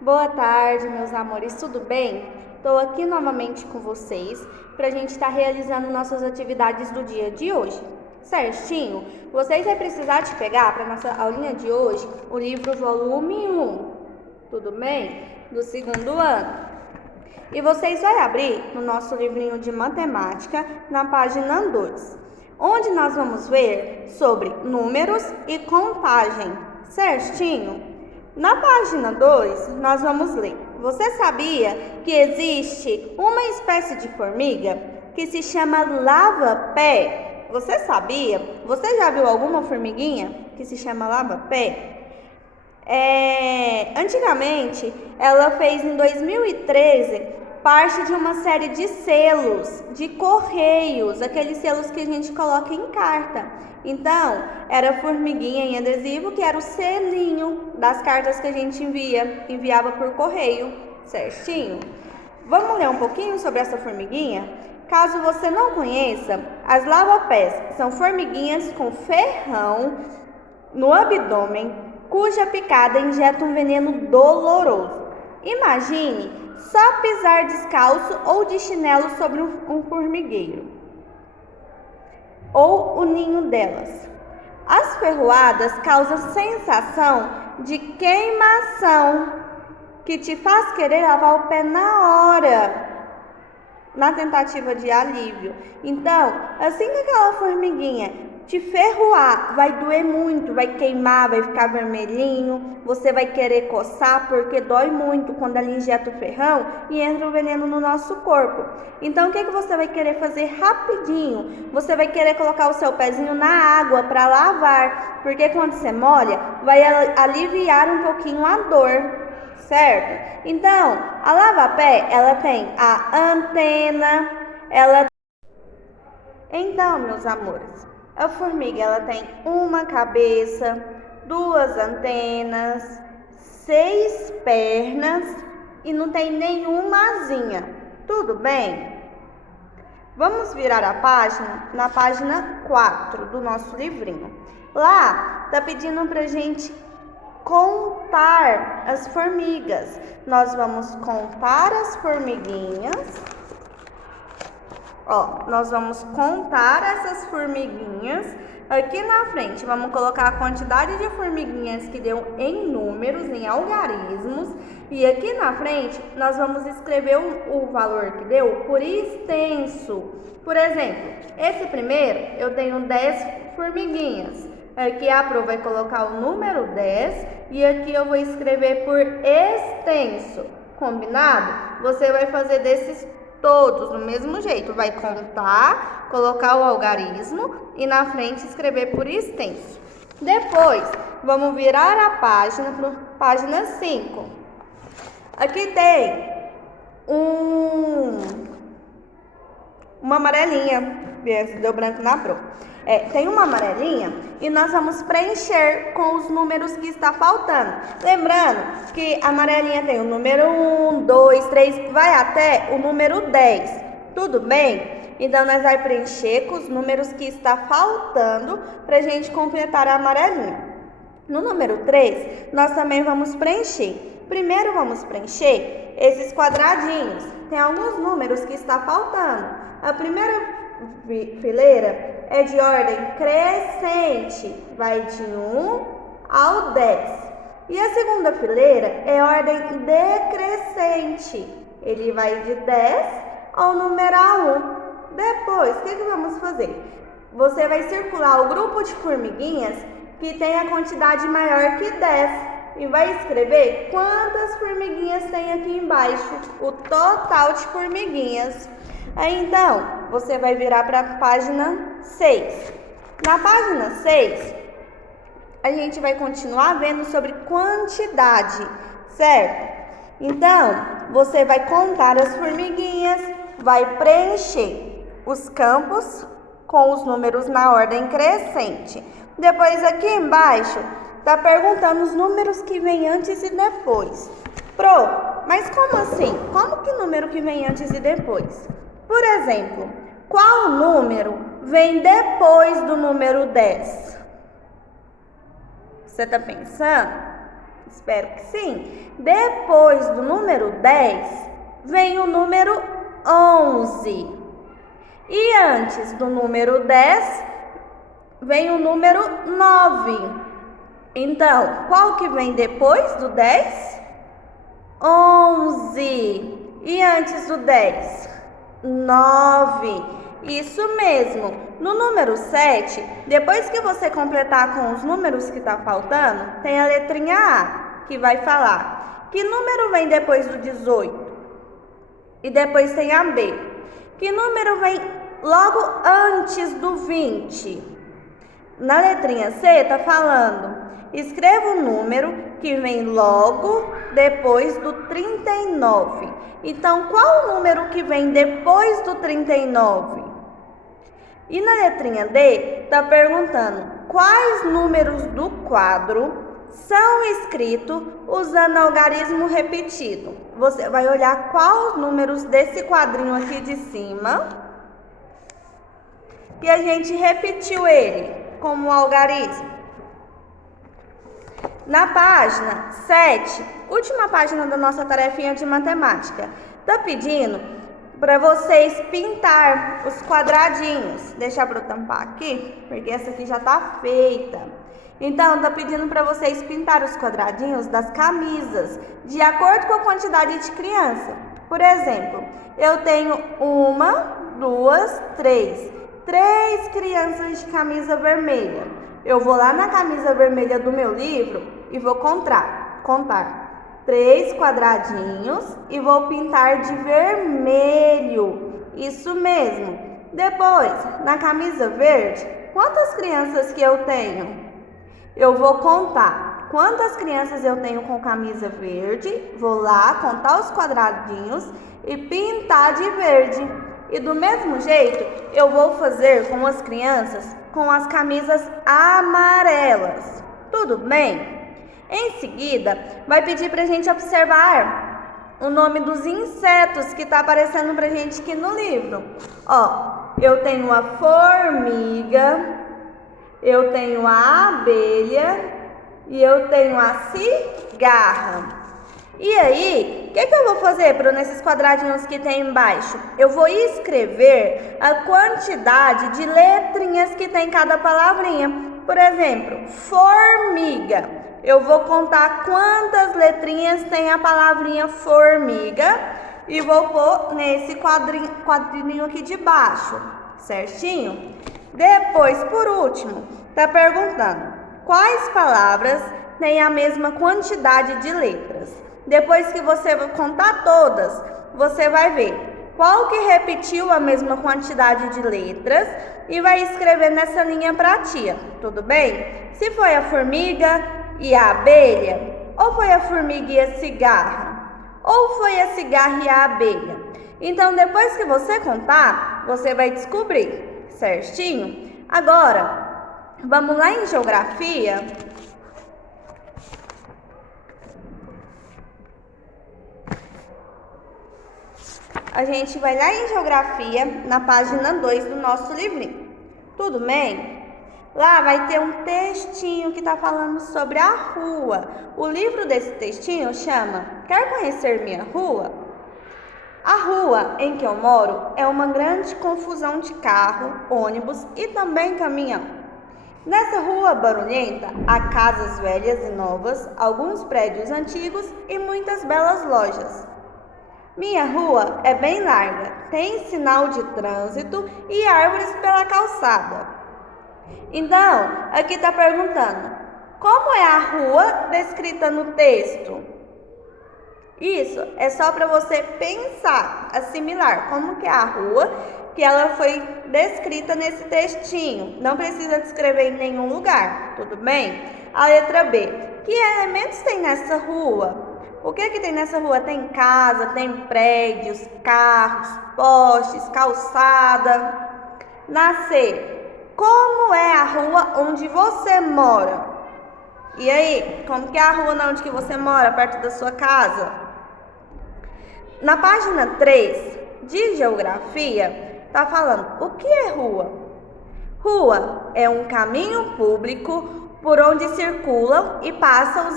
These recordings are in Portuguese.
Boa tarde, meus amores, tudo bem? Estou aqui novamente com vocês para a gente estar realizando nossas atividades do dia de hoje, certinho? Vocês vão precisar de pegar para nossa aulinha de hoje o livro volume 1, tudo bem? Do segundo ano. E vocês vão abrir no nosso livrinho de matemática na página 2, onde nós vamos ver sobre números e contagem, certinho? Na página 2, nós vamos ler. Você sabia que existe uma espécie de formiga que se chama lava-pé? Você sabia? Você já viu alguma formiguinha que se chama lava-pé? Antigamente, ela fez em 2013 parte de uma série de selos, de correios, aqueles selos que a gente coloca em carta. Então, era formiguinha em adesivo, que era o selinho das cartas que a gente enviava por correio, certinho? Vamos ler um pouquinho sobre essa formiguinha? Caso você não conheça, as lava-pés são formiguinhas com ferrão no abdômen, cuja picada injeta um veneno doloroso. Imagine só pisar descalço ou de chinelo sobre um formigueiro ou o ninho delas. As ferroadas causam sensação de queimação que te faz querer lavar o pé na hora, na tentativa de alívio. Então, assim que aquela formiguinha te ferroar, vai doer muito, vai queimar, vai ficar vermelhinho, você vai querer coçar porque dói muito quando ela injeta o ferrão e entra o veneno no nosso corpo. Então, o que você vai querer fazer rapidinho? Você vai querer colocar o seu pezinho na água para lavar, porque quando você molha, vai aliviar um pouquinho a dor, certo? Então, a lava-pé, ela tem a antena, Então, meus amores, a formiga ela tem uma cabeça, duas antenas, 6 pernas e não tem nenhuma asinha. Tudo bem? Vamos virar a página na página 4 do nosso livrinho. Lá tá pedindo pra gente contar as formigas. Nós vamos contar as formiguinhas. Nós vamos contar essas formiguinhas. Aqui na frente, vamos colocar a quantidade de formiguinhas que deu em números, em algarismos. E aqui na frente, nós vamos escrever o valor que deu por extenso. Por exemplo, esse primeiro, eu tenho 10 formiguinhas. Aqui a Pro vai colocar o número 10 e aqui eu vou escrever por extenso. Combinado? Você vai fazer desses todos do mesmo jeito, vai contar, colocar o algarismo e na frente escrever por extenso. Depois, vamos virar a página para página 5. Aqui tem uma amarelinha, deu branco na Pro. Tem uma amarelinha e nós vamos preencher com os números que está faltando. Lembrando que a amarelinha tem o número 1, 2, 3, vai até o número 10. Tudo bem? Então, nós vamos preencher com os números que está faltando para a gente completar a amarelinha. No número 3, nós também vamos preencher. Primeiro, vamos preencher esses quadradinhos. Tem alguns números que está faltando. A primeira fileira é de ordem crescente, vai de 1 ao 10. E a segunda fileira é ordem decrescente, ele vai de 10 ao numeral 1. Depois, o que vamos fazer? Você vai circular o grupo de formiguinhas que tem a quantidade maior que 10 e vai escrever quantas formiguinhas tem aqui embaixo, o total de formiguinhas. Aí, então, você vai virar para a página 6. Na página 6, a gente vai continuar vendo sobre quantidade, certo? Então, você vai contar as formiguinhas, vai preencher os campos com os números na ordem crescente. Depois, aqui embaixo, está perguntando os números que vêm antes e depois. Pro, mas como assim? Como que número que vem antes e depois? Por exemplo, qual número vem depois do número 10? Você está pensando? Espero que sim. Depois do número 10, vem o número 11. E antes do número 10, vem o número 9. Então, qual que vem depois do 10? 11. E antes do 10? 9. Isso mesmo. No número 7, depois que você completar com os números que está faltando, tem a letrinha A, que vai falar que número vem depois do 18. E depois tem a B. Que número vem logo antes do 20? Na letrinha C está falando, escreva o número que vem logo depois do 39. Então, qual o número que vem depois do 39? E na letrinha D está perguntando quais números do quadro são escritos usando algarismo repetido. Você vai olhar quais números desse quadrinho aqui de cima que a gente repetiu ele como algarismo. Na página 7, última página da nossa tarefinha de matemática, está pedindo para vocês pintar os quadradinhos. Deixa eu tampar aqui, porque essa aqui já está feita. Então, está pedindo para vocês pintar os quadradinhos das camisas, de acordo com a quantidade de criança. Por exemplo, eu tenho 1, 2, 3. 3 crianças de camisa vermelha. Eu vou lá na camisa vermelha do meu livro e vou contar 3 quadradinhos e vou pintar de vermelho. Isso mesmo. Depois, na camisa verde, quantas crianças que eu tenho? Eu vou contar quantas crianças eu tenho com camisa verde, vou lá contar os quadradinhos e pintar de verde. E do mesmo jeito, eu vou fazer com as crianças com as camisas amarelas. Tudo bem? Em seguida, vai pedir para a gente observar o nome dos insetos que está aparecendo para a gente aqui no livro. Ó, eu tenho a formiga, eu tenho a abelha e eu tenho a cigarra. E aí, o que eu vou fazer nesses quadradinhos que tem embaixo? Eu vou escrever a quantidade de letrinhas que tem cada palavrinha. Por exemplo, formiga. Eu vou contar quantas letrinhas tem a palavrinha formiga e vou pôr nesse quadrinho aqui de baixo, certinho? Depois, por último, está perguntando quais palavras têm a mesma quantidade de letras. Depois que você contar todas, você vai ver qual que repetiu a mesma quantidade de letras e vai escrever nessa linha para a tia, tudo bem? Se foi a formiga e a abelha, ou foi a formiga e a cigarra, ou foi a cigarra e a abelha. Então, depois que você contar, você vai descobrir, certinho? Agora, vamos lá em geografia. A gente vai lá em geografia, na página 2 do nosso livrinho. Tudo bem? Lá vai ter um textinho que está falando sobre a rua. O livro desse textinho chama Quer Conhecer Minha Rua? A rua em que eu moro é uma grande confusão de carro, ônibus e também caminhão. Nessa rua barulhenta há casas velhas e novas, alguns prédios antigos e muitas belas lojas. Minha rua é bem larga, tem sinal de trânsito e árvores pela calçada. Então, aqui está perguntando, como é a rua descrita no texto? Isso é só para você pensar, assimilar como que é a rua, que ela foi descrita nesse textinho. Não precisa descrever em nenhum lugar, tudo bem? A letra B, que elementos tem nessa rua? O que tem nessa rua? Tem casa, tem prédios, carros, postes, calçada. Na C, como é a rua onde você mora? E aí, como que é a rua onde que você mora, perto da sua casa? Na página 3 de geografia, está falando o que é rua? Rua é um caminho público por onde circulam e passam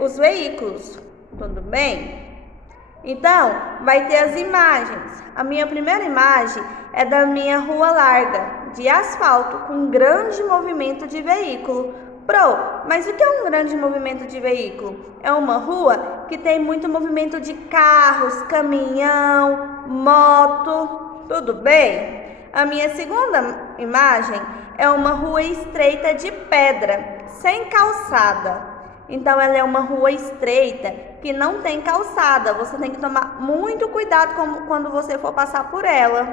os veículos. Tudo bem? Então, vai ter as imagens. A minha primeira imagem é da minha rua larga, de asfalto, com grande movimento de veículo. Mas o que é um grande movimento de veículo? É uma rua que tem muito movimento de carros, caminhão, moto. Tudo bem? A minha segunda imagem é uma rua estreita de pedra, sem calçada. Então, ela é uma rua estreita que não tem calçada. Você tem que tomar muito cuidado quando você for passar por ela.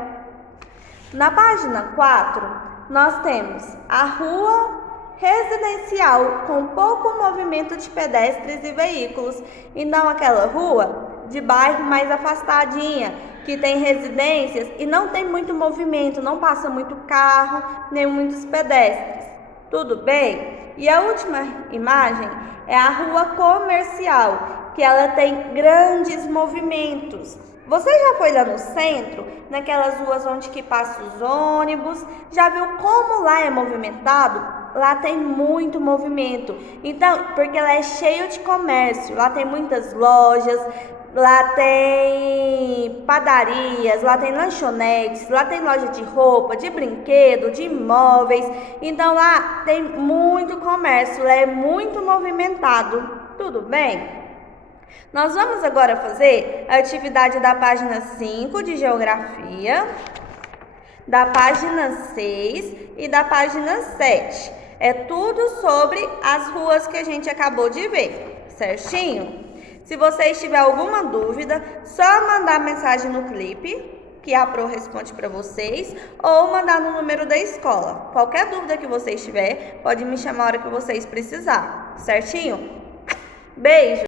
Na página 4, nós temos a rua residencial com pouco movimento de pedestres e veículos. Então, aquela rua de bairro mais afastadinha, que tem residências e não tem muito movimento, não passa muito carro, nem muitos pedestres. Tudo bem? E a última imagem é a rua comercial, que ela tem grandes movimentos. Você já foi lá no centro, naquelas ruas onde que passam os ônibus? Já viu como lá é movimentado? Lá tem muito movimento. Então, porque lá é cheio de comércio, lá tem muitas lojas, lá tem padarias, lá tem lanchonetes, lá tem loja de roupa, de brinquedo, de imóveis. Então lá tem muito comércio, lá é muito movimentado. Tudo bem? Nós vamos agora fazer a atividade da página 5 de Geografia, da página 6 e da página 7. É tudo sobre as ruas que a gente acabou de ver, certinho? Se vocês tiverem alguma dúvida, só mandar mensagem no clipe, que a Pro responde para vocês, ou mandar no número da escola. Qualquer dúvida que vocês tiverem, pode me chamar a hora que vocês precisarem, certinho? Beijo!